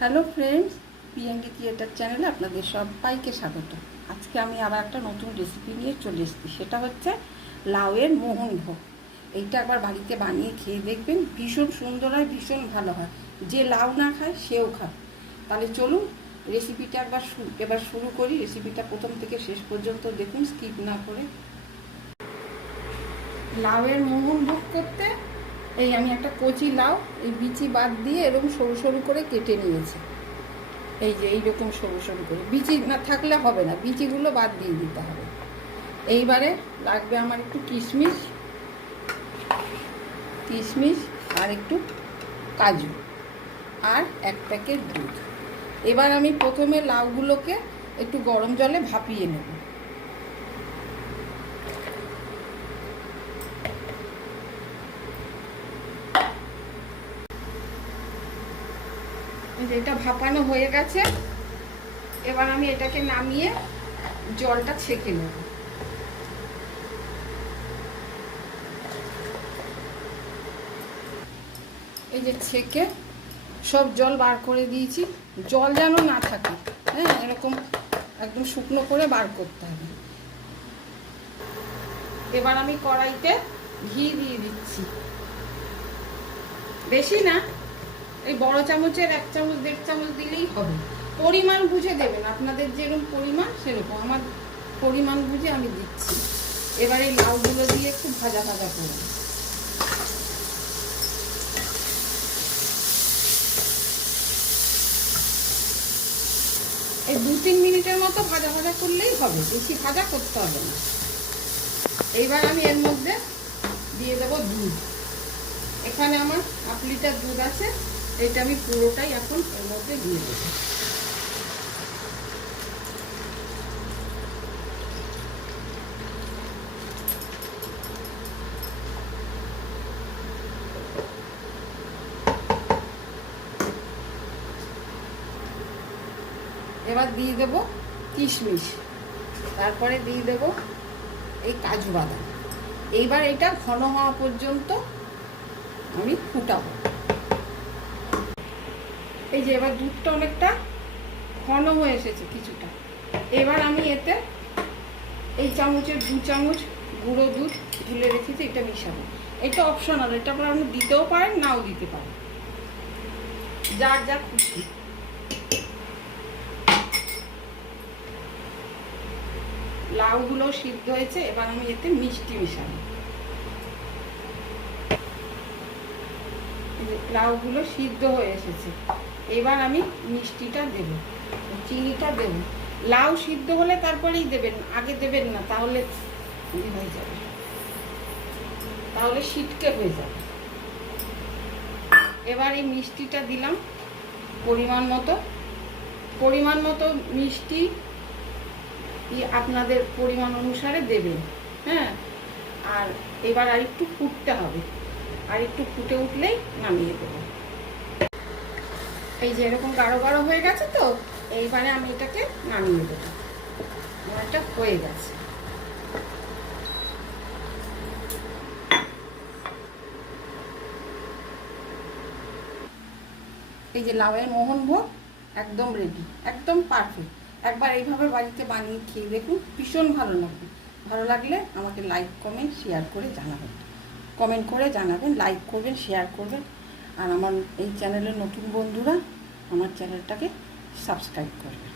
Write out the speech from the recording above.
Hello friends, PND theatre চ্যানেলে আপনাদের সবাইকে স্বাগত। আজকে আমি আবার একটা নতুন রেসিপি নিয়ে চলে এসেছি। সেটা হচ্ছে লাউয়ের মোহনভোগ। এইটা একবার বাড়িতে বানিয়ে খেয়ে দেখবেন, ভীষণ সুন্দর হয়, ভীষণ ভালো হয়। যে লাউ না খায় সেও খায়। তাহলে চলুন রেসিপিটা এবার শুরু করি। রেসিপিটা প্রথম থেকে শেষ পর্যন্ত দেখুন, স্কিপ না করে। লাউয়ের মোহনভোগ করতে এই আমি একটা কচি লাউ এই বিচি বাদ দিয়ে এরকম সরু সরু করে কেটে নিয়েছি। এই যে এইরকম সরু সরু করে, বিচি না থাকলে হবে না, বিচিগুলো বাদ দিয়ে দিতে হবে। এইবারে লাগবে আমার একটু কিশমিশ কিশমিশ আর একটু কাজু আর এক প্যাকেট দুধ। এবার আমি প্রথমে লাউগুলোকে একটু গরম জলে ভাপিয়ে নেব। এটা ভাপানো হয়ে গেছে। এবার আমি এটাকে নামিয়ে জলটা ছেঁকে নেব। এই যে ছেঁকে সব জল বার করে দিয়েছি। জল যেন না থাকে, হ্যাঁ, এরকম একদম শুকনো করে বার করতে হবে। এবার আমি কড়াইতে ঘি দিয়ে দিচ্ছি, বেশি না, এই বড় চামচের 1 চামচ 1.5 চামচ দিলেই হবে। পরিমাণ বুঝে দেবেন, আপনাদের যেরকম পরিমাণ সেরকম। আমার পরিমাণ বুঝে আমি দিচ্ছি। এবার এই লাউগুলো দিয়ে একটু ভাজা ভাজা করব। এই 2-3 মিনিটের মতো ভাজা ভাজা করলেই হবে, বেশি ভাজা করতে হবে না। এইবার আমি এর মধ্যে দিয়ে দেবো দুধ। এখানে আমার 1 লিটার দুধ আছে, এটা আমি পুরোটাই এখন এর মধ্যে দিয়ে দেবো। এবার দিয়ে দেব কিশমিশ, তারপরে দিয়ে দেব এই কাজু বাদাম। এইবার এটা ঘন হওয়া পর্যন্ত আমি ফুটাবো। এই যে এবার দুধটা অনেকটা ঘন হয়ে এসেছে কিছুটা। এবার আমি এতে এই চামচের 2 চামচ গুঁড়ো দুধ গুলে রেখেছি, এটা মিশাবো। এটা অপশনাল, এটা আপনি দিতেও পারেন, নাও দিতে পারেন, যার যা খুশি। লাউগুলো সিদ্ধ হয়েছে, এবার আমি এতে মিষ্টি মিশাবো। লাউগুলো সিদ্ধ হয়ে এসেছে, এবার আমি মিষ্টিটা দেব, চিনিটা দেব। লাউ সিদ্ধ হলে তারপরেই দেবেন, আগে দেবেন না, তাহলে হয়ে যাবে, তাহলে ছিটকে হয়ে যাবে। এবার এই মিষ্টিটা দিলাম পরিমাণ মতো মিষ্টি আপনাদের পরিমাণ অনুসারে দেবেন, হ্যাঁ। আর এবার আর একটু ফুটতে হবে, আর একটু ফুটে উঠলেই নামিয়ে দেব। এই যে এরকম গাঢ় গাঢ় হয়ে গেছে, তো এইবারে আমি এটাকে নামিয়ে দেব। আমার এটা হয়ে গেছে। এই যে লাউয়ের মোহনভোগ একদম রেডি, একদম পারফেক্ট। একবার এইভাবে বাড়িতে বানিয়ে খেয়ে দেখুন, ভীষণ ভালো লাগবে। ভালো লাগলে আমাকে লাইক কমেন্ট শেয়ার করে জানাবেন, লাইক করবেন, শেয়ার করবেন। আর আমার এই চ্যানেলের নতুন বন্ধুরা আমার চ্যানেলটাকে সাবস্ক্রাইব করবেন।